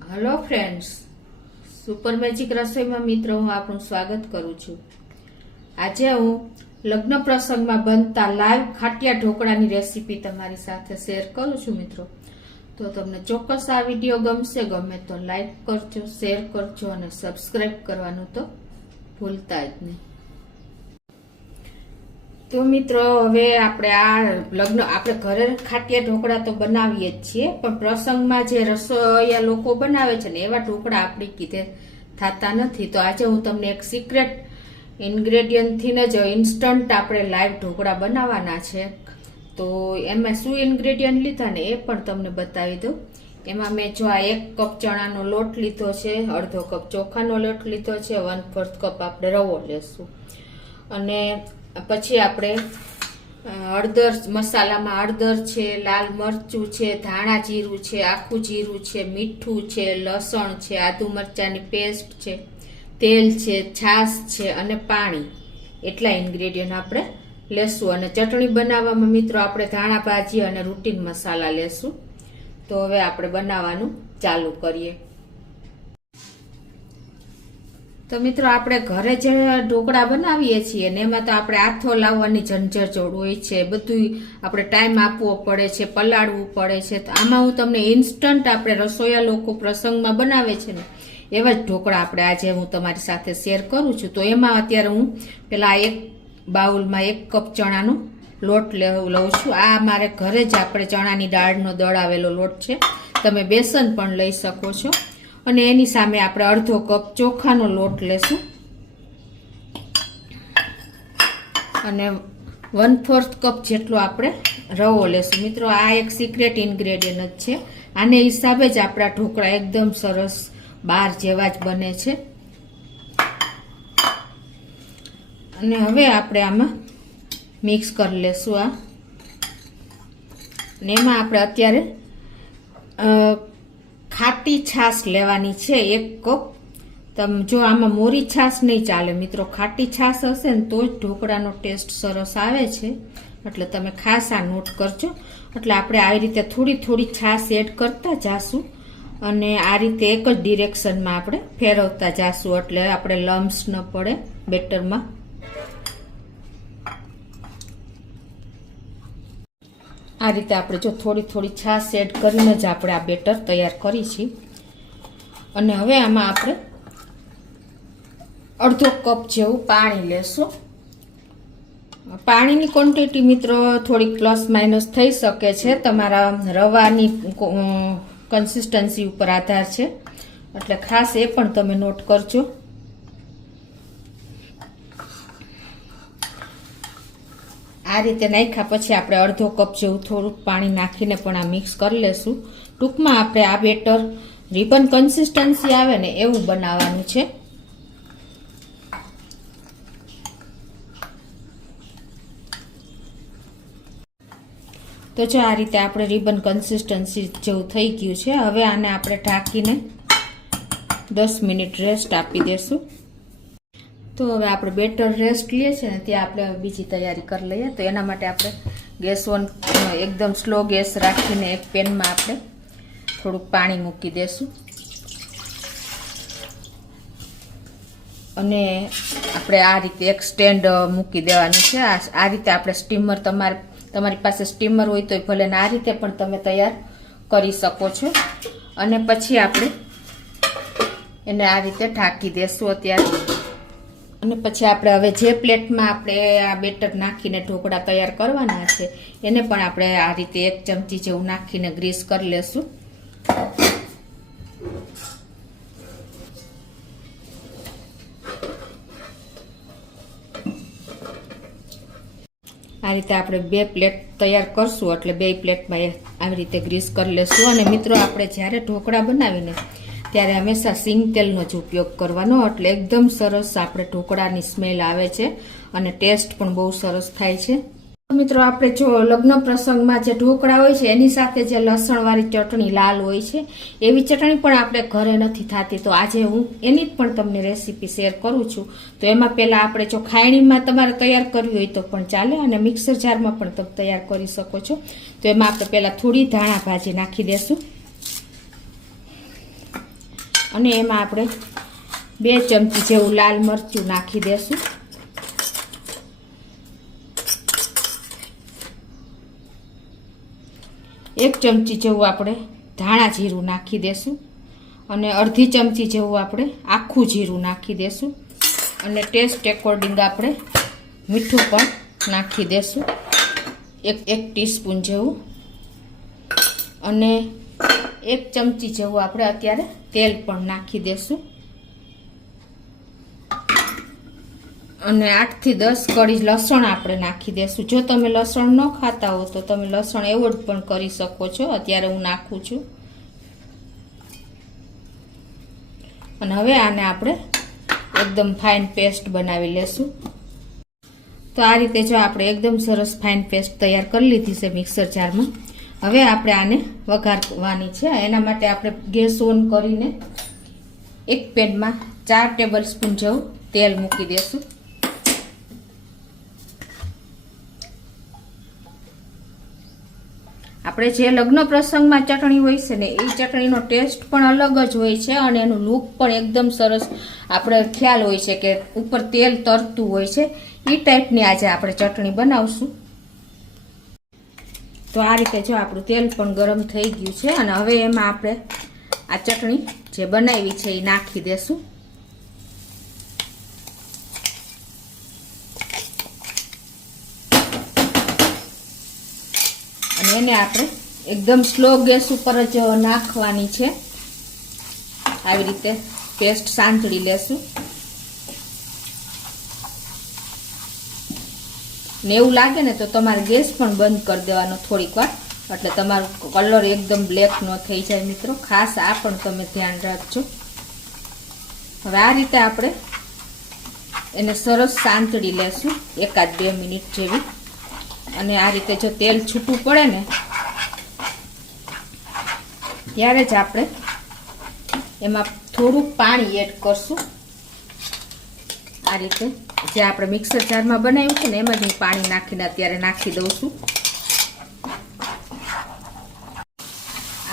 Hello friends, super magic રસોઈમાં મિત્રો હું આપનું સ્વાગત કરું છું। આજે હું લગ્ન પ્રસંગમાં બનતા લાઈવ ખાટિયા ઢોકળાની રેસીપી તમારી સાથે શેર કરું છું મિત્રો। તો તમને ચોક્કસ આ વિડીયો ગમશે, ગમે તો લાઈક કરજો, શેર કરજો અને સબસ્ક્રાઈબ કરવાનું તો ભૂલતા જ નહીં। તો મિત્રો હવે આપણે ઘરે ખાટિયા ઢોકળા તો બનાવીએ જ છીએ, પણ પ્રસંગમાં જે રસોઈયા લોકો બનાવે છે ને એવા ઢોકળા આપણી કીધે થતા નથી। તો આજે હું તમને એક સિક્રેટ ઇન્ગ્રેડિયન્ટથી જ ઇન્સ્ટન્ટ આપણે લાઈવ ઢોકળા બનાવવાના છે। તો એમાં શું ઇન્ગ્રેડિયન્ટ લીધા ને એ પણ તમને બતાવી દઉં। એમાં મેં જો આ 1 કપ ચણાનો લોટ લીધો છે, અડધો કપ ચોખાનો લોટ લીધો છે, 1/4 કપ આપણે રવો લેશું, અને પછી આપણે હળદર, મસાલામાં હળદર છે, લાલ મરચું છે, ધાણા જીરું છે, આખું જીરું છે, મીઠું છે, લસણ છે, આદુ મરચાંની પેસ્ટ છે, તેલ છે, છાશ છે અને પાણી, એટલા ઇન્ગ્રેડિયન્ટ આપણે લેશું। અને ચટણી બનાવવામાં મિત્રો આપણે ધાણા ભાજી અને રૂટીન મસાલા લેશું। તો હવે આપણે બનાવવાનું ચાલુ કરીએ। તો મિત્રો આપણે ઘરે જે ઢોકળા બનાવીએ છીએ ને એમાં તો આપણે આથો લાવવાની ઝંઝટ હોય છે, બધું આપણે ટાઈમ આપવો પડે છે, પલાળવું પડે છે। તો આમાં હું તમને ઇન્સ્ટન્ટ આપણે રસોઈયા લોકો પ્રસંગમાં બનાવે છે ને એવા જ ઢોકળા આપણે આજે હું તમારી સાથે શેર કરું છું। તો એમાં અત્યારે હું પેલા એક બાઉલમાં 1 કપ ચણાનો લોટ લઉં છું। આ મારે ઘરે જ આપણે ચણાની દાળનો દળાવેલો લોટ છે, તમે બેસન પણ લઈ શકો છો। અને એની સામે આપણે અડધો કપ ચોખાનો લોટ લેશું અને 1/4 કપ જેટલો આપણે રવો લેશું। મિત્રો આ એક સિક્રેટ ઇન્ગ્રેડિયન્ટ જ છે, આને હિસાબે જ આપણા ઢોકળા એકદમ સરસ બાર જેવા જ બને છે। અને હવે આપણે આમાં મિક્સ કરી લેશું આ, અને એમાં આપણે અત્યારે ખાટી છાશ લેવાની છે 1 કપ। તમે જો આમાં મોરી છાશ નહીં ચાલે મિત્રો, ખાટી છાશ હશે ને તો જ ઢોકળાનો ટેસ્ટ સરસ આવે છે, એટલે તમે ખાસ આ નોટ કરજો। એટલે આપણે આવી રીતે થોડી થોડી છાશ એડ કરતા જાશું અને આ રીતે એક જ ડિરેક્શનમાં આપણે ફેરવતા જાશું, એટલે આપણે લમ્સ ન પડે બેટરમાં। આ રીતે આપણે જો થોડી થોડી છાશ એડ કરીને જ આપણે આ બેટર તૈયાર કરી છીએ। અને હવે આમાં આપણે અડધો કપ જેવું પાણી લેશું। પાણીની ક્વોન્ટિટી મિત્રો થોડીક પ્લસ માઇનસ થઈ શકે છે, તમારા રવાની કન્સિસ્ટન્સી ઉપર આધાર છે, એટલે ખાસ એ પણ તમે નોટ કરજો। આ રીતે નાખ્યા પછી આપણે અડધો કપ જેવું થોડુંક પાણી નાખીને પણ આ મિક્સ કરી લેશું। ટૂંકમાં આપણે આ બેટર રિબન કન્સિસ્ટન્સી આવે ને એવું બનાવવાનું છે। તો જો આ રીતે આપણે રિબન કન્સિસ્ટન્સી જેવું થઈ ગયું છે। હવે આને આપણે ઢાંકીને 10 મિનિટ રેસ્ટ આપી દેશું। તો હવે આપણે બેટર રેસ્ટ લઈએ છીએ ને ત્યાં આપણે બીજી તૈયારી કરી લઈએ। તો એના માટે આપણે ગેસ ઓન એકદમ સ્લો ગેસ રાખીને એક પેનમાં આપણે થોડુંક પાણી મૂકી દેશું અને આપણે આ રીતે એક સ્ટેન્ડ મૂકી દેવાનું છે। આ રીતે આપણે સ્ટીમર, તમારી પાસે સ્ટીમર હોય તો ભલે ને આ રીતે પણ તમે તૈયાર કરી શકો છો। અને પછી આપણે એને આ રીતે ઢાંકી દેશું અત્યારે। અને પછી આપણે હવે જે પ્લેટમાં આપણે આ બેટર નાખીને ઢોકળા તૈયાર કરવાના છે એને પણ આપણે આ રીતે 1 ચમચી જેવું નાખીને ગ્રીસ કરી લેશું। આ રીતે આપણે 2 પ્લેટ તૈયાર કરશું, એટલે 2 પ્લેટમાં આવી રીતે ગ્રીસ કરી લેશું। અને મિત્રો આપણે જ્યારે ઢોકળા બનાવીને ત્યારે હંમેશા સિંગ તેલનો જ ઉપયોગ કરવાનો, એટલે એકદમ સરસ આપણે ઢોકળાની સ્મેલ આવે છે અને ટેસ્ટ પણ બહુ સરસ થાય છે। મિત્રો આપણે જો લગ્ન પ્રસંગમાં જે ઢોકળા હોય છે એની સાથે જે લસણવાળી ચટણી લાલ હોય છે એવી ચટણી પણ આપણે ઘરે નથી થતી, તો આજે હું એની જ પણ તમને રેસીપી શેર કરું છું। તો એમાં પહેલાં આપણે જો ખાયણીમાં તમારે તૈયાર કરવી હોય તો પણ ચાલે, અને મિક્સર જારમાં પણ તમે તૈયાર કરી શકો છો। તો એમાં આપણે પહેલાં થોડી ધાણા ભાજી નાખી દેશું અને એમાં આપણે 2 ચમચી જેવું લાલ મરચું નાખી દેશું. એક ચમચી જેવું આપણે ધાણા જીરું નાખી દેશું અને અડધી ચમચી જેવું આપણે આખું જીરું નાખી દેશું અને ટેસ્ટ એકોર્ડિંગ આપણે મીઠું પણ નાખી દેશું, એક ટીસ્પૂન જેવું. અને 1 ચમચી જેવું આપણે અત્યારે તેલ પણ નાખી દેશું અને 8 થી 10 કળી લસણ આપણે નાખી દેશું. જો તમે લસણ ન ખાતા હો તો તમે લસણ એવોર્ડ પણ કરી શકો છો. અત્યારે હું નાખું છું. અને હવે આને આપણે એકદમ ફાઇન પેસ્ટ બનાવી લેશું. તો આ રીતે જો આપણે એકદમ સરસ ફાઇન પેસ્ટ તૈયાર કરી લીધી છે મિક્સર જારમાં. હવે આપણે આને વઘારવાની છે. એના માટે આપણે ગેસ ઓન કરીને એક પેનમાં 4 ટેબલ સ્પૂન જેવું તેલ મૂકી દેશું. આપણે જે લગ્ન પ્રસંગમાં ચટણી હોય છે ને એ ચટણીનો ટેસ્ટ પણ અલગ જ હોય છે અને એનું લુક પણ એકદમ સરસ આપણે ખ્યાલ હોય છે કે ઉપર તેલ તરતું હોય છે. એ ટાઈપની આજે આપણે ચટણી બનાવશું. તો આ રીતે જો આપણું તેલ પણ ગરમ થઈ ગયું છે અને હવે એમાં આપણે આ ચટણી જે બનાવી છે એ નાખી દેશું. અને એને આપણે એકદમ સ્લો ગેસ ઉપર જ નાખવાની છે. આવી રીતે પેસ્ટ સાંતળી લેશું. ને એવું લાગે ને તો તમારે ગેસ પણ બંધ કરી દેવાનો થોડીક વાર, એટલે તમારો કલર એકદમ બ્લેક ન થઈ જાય મિત્રો. ખાસ આ પણ તમે ધ્યાન રાખજો. હવે આ રીતે આપણે એને સરસ સાંતળી લેશું 1-2 મિનિટ જેવી. અને આ રીતે જો તેલ છૂટું પડે ને ત્યારે જ આપણે એમાં થોડુંક પાણી એડ કરશું. આ રીતે જે આપણે મિક્સર જારમાં બનાવ્યું છે ને એમાં જ હું પાણી નાખીને અત્યારે નાખી દઉં છું.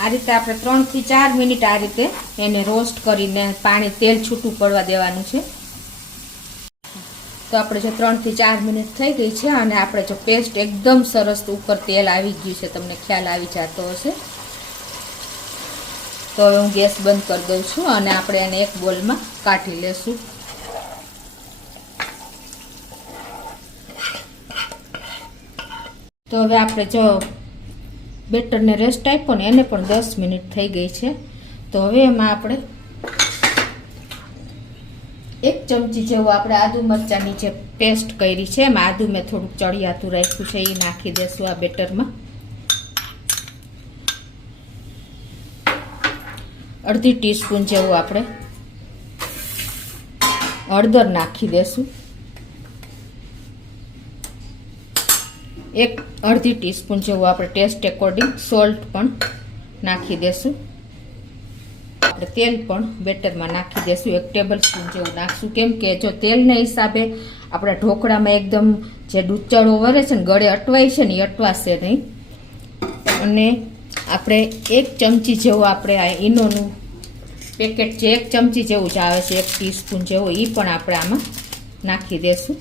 આ રીતે આપણે 3 થી 4 મિનિટ આ રીતે એને રોસ્ટ કરીને પાણી તેલ છૂટું પડવા દેવાનું છે. તો આપણે જો 3 થી 4 મિનિટ થઈ ગઈ છે અને આપણે જો પેસ્ટ એકદમ સરસ ઉપર તેલ આવી ગયું છે, તમને ખ્યાલ આવી જતો હશે. તો હવે હું ગેસ બંધ કરી દઉં છું અને આપણે એને એક બોલમાં કાઢી લેશું. તો હવે આપણે જો બેટરને રેસ્ટ આપ્યો ને એને પણ 10 મિનિટ થઈ ગઈ છે. તો હવે એમાં આપણે 1 ચમચી જેવું આપણે આદુ મરચાંની જે પેસ્ટ કરી છે એમાં આદુ મેં થોડુંક ચડિયાતું રાખ્યું છે એ નાખી દેશું આ બેટરમાં. અડધી ટીસ્પૂન જેવું આપણે હળદર નાખી દેશું. અડધી ટીસ્પૂન જેવું આપણે ટેસ્ટ એકોર્ડિંગ સોલ્ટ પણ નાખી દેશું. આપણે તેલ પણ બેટરમાં નાખી દેશું 1 ટેબલ સ્પૂન જેવું નાખશું. કેમ કે જો તેલના હિસાબે આપણા ઢોકળામાં એકદમ જે ડૂચળો વરે છે ને ગળે અટવાય છે ને એ અટવાશે નહીં. અને આપણે 1 ચમચી જેવું આપણે આ ઈનોનું પેકેટ જે 1 ચમચી જેવું જ આવે છે 1 ટીસ્પૂન જેવું એ પણ આપણે આમાં નાખી દેશું.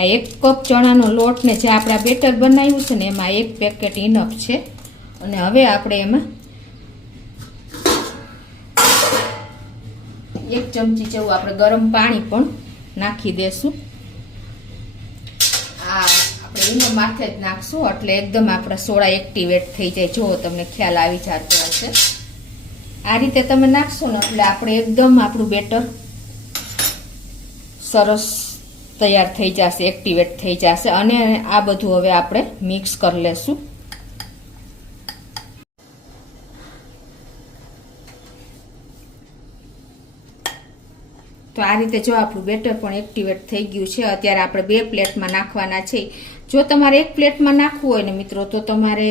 આ 1 કપ ચણાનો લોટ ને જે આપણે બેટર બનાવ્યું છે ને એમાં 1 પેકેટ ઇનફ છે. અને હવે આપણે એમાં 1 ચમચી જેવું આપણે ગરમ પાણી પણ નાખી દેશું. આ આપણે ઇનો માથે જ નાખશું એટલે એકદમ આપણા સોડા એક્ટિવેટ થઈ જાય. જો તમને ખ્યાલ આવી જતો હશે. આ રીતે તમે નાખશો ને એટલે આપણે એકદમ આપણું બેટર સરસ તૈયાર થઈ જશે, એક્ટિવેટ થઈ જશે. અને આ બધું હવે આપણે મિક્સ કરી લેશું. તો આ રીતે જો આપણું બેટર પણ એક્ટિવેટ થઈ ગયું છે. અત્યારે આપણે 2 પ્લેટમાં નાખવાના છે. જો તમારે 1 પ્લેટમાં નાખવું હોય ને મિત્રો તો તમારે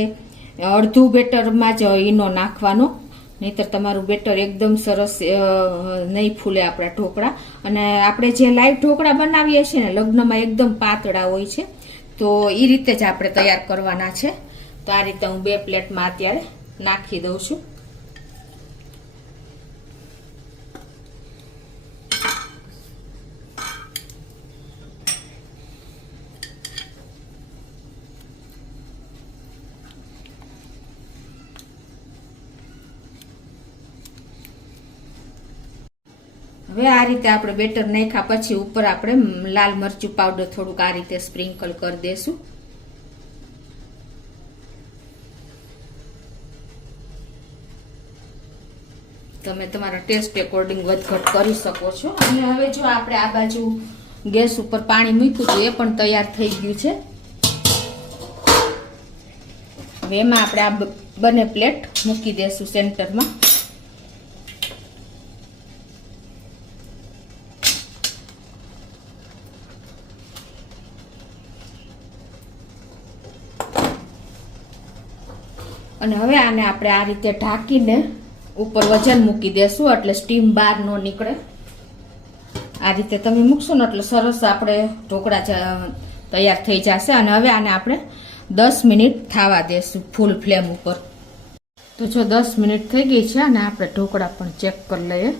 અડધું બેટરમાં જ ઈનો નાખવાનો, નહીતર તમારું બેટર એકદમ સરસ નહીં ફૂલે આપણા ઢોકળા. અને આપણે જે લાઈવ ઢોકળા બનાવીએ છીએ ને લગ્નમાં એકદમ પાતળા હોય છે, તો એ રીતે જ આપણે તૈયાર કરવાના છે. તો આ રીતે હું 2 પ્લેટમાં અત્યારે નાખી દઉં છું. હવે આ રીતે આપણે બેટર નાખ્યા પછી ઉપર આપણે લાલ મરચું પાવડર થોડુંક આ રીતે સ્પ્રિંકલ કરી દેશું. તમે તમારા ટેસ્ટ એકોર્ડિંગ વધઘટ કરી શકો છો. અને હવે જો આપણે આ બાજુ ગેસ ઉપર પાણી મૂક્યું હતું, એ પણ તૈયાર થઈ ગયું છે. હવે એમાં આપણે આ બંને પ્લેટ મૂકી દેશું સેન્ટરમાં. અને હવે આને આપણે આ રીતે ઢાંકીને ઉપર વજન મૂકી દેશું, એટલે સ્ટીમ બહાર ન નીકળે. આ રીતે તમે મૂકશો ને એટલે સરસ આપણે ઢોકળા તૈયાર થઈ જશે. અને હવે આને આપણે 10 મિનિટ થવા દેશું ફૂલ ફ્લેમ ઉપર. તો જો 10 મિનિટ થઈ ગઈ છે અને આપણે ઢોકળા પણ ચેક કરી લઈએ.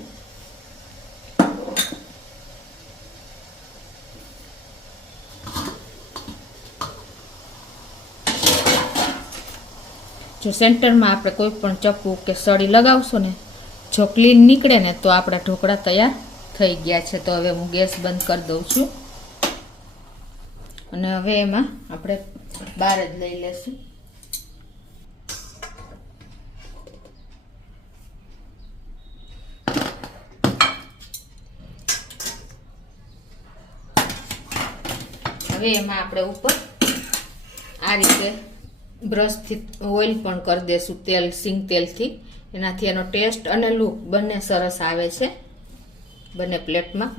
જો સેન્ટરમાં આપણે કોઈ પણ ચપ્પુ કે સળી લગાવશો ને, જો ક્લીન નીકળે ને તો આપણા ઢોકળા તૈયાર થઈ ગયા છે. તો હવે હું ગેસ બંધ કરી દઉં છું અને હવે એમાં આપણે બહાર જ લઈ લેશું. હવે એમાં આપણે ઉપર આ રીતે બ્રશથી ઓઇલ પણ કરી દેશું, તેલ, સિંગ તેલથી. એનાથી એનો ટેસ્ટ અને લુક બંને સરસ આવે છે બંને પ્લેટમાં.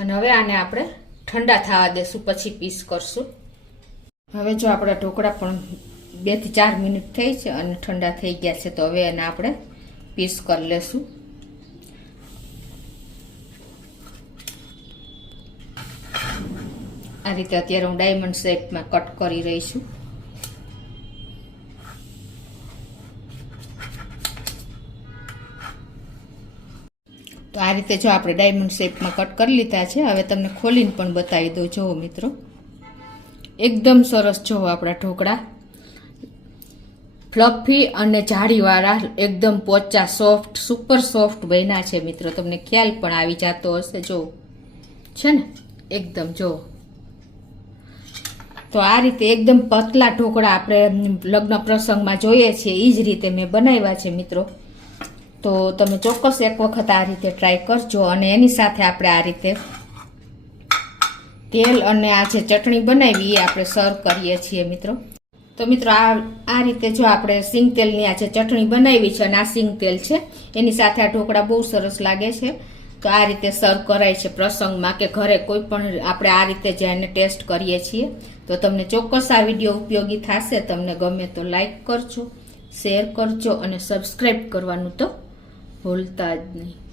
અને હવે આને આપણે ઠંડા થવા દેશું, પછી પીસ કરશું. હવે જો આપણા ઢોકળા પણ 2 થી 4 મિનિટ થઈ છે અને ઠંડા થઈ ગયા છે. તો હવે એને આપણે પીસ કરી લેશું. આ રીતે અત્યારે હું ડાયમંડ શેપમાં કટ કરી રહી છું. તો આ રીતે જો આપણે ડાયમંડ શેપમાં કટ કરી લીધા છે. હવે તમને ખોલીને પણ બતાવી દઉં. જુઓ મિત્રો, એકદમ સરસ. જુઓ આપણા ઢોકળા ફ્લફી અને જાળીવાળા, એકદમ પોચા, સોફ્ટ, સુપર સોફ્ટ બન્યા છે મિત્રો. તમને ખ્યાલ પણ આવી જતો હશે. જો છે ને એકદમ. જો તો આ રીતે એકદમ પતલા ઢોકળા આપણે લગ્ન પ્રસંગમાં જોઈએ છીએ, એ જ રીતે મેં બનાવ્યા છે મિત્રો. તો તમે ચોક્કસ એક વખત આ રીતે ટ્રાય કરજો. અને એની સાથે આપણે આ રીતે તેલ અને આ જે ચટણી બનાવી એ આપણે સર્વ કરીએ છીએ મિત્રો. તો મિત્રો આ રીતે જો આપણે સિંગ તેલની આ જે ચટણી બનાવી છે અને આ સિંગ તેલ છે, એની સાથે આ ઢોકળા બહુ સરસ લાગે છે. તો આ રીતે સર્વ કરાય છે પ્રસંગમાં કે ઘરે, કોઈ પણ આપણે આ રીતે જઈને ટેસ્ટ કરીએ છીએ. તો તમને ચોક્કસ આ વિડીયો ઉપયોગી થશે. તમને ગમે તો લાઈક કરજો, શેર કરજો અને સબસ્ક્રાઈબ કરવાનું તો ભૂલતા જ નહીં.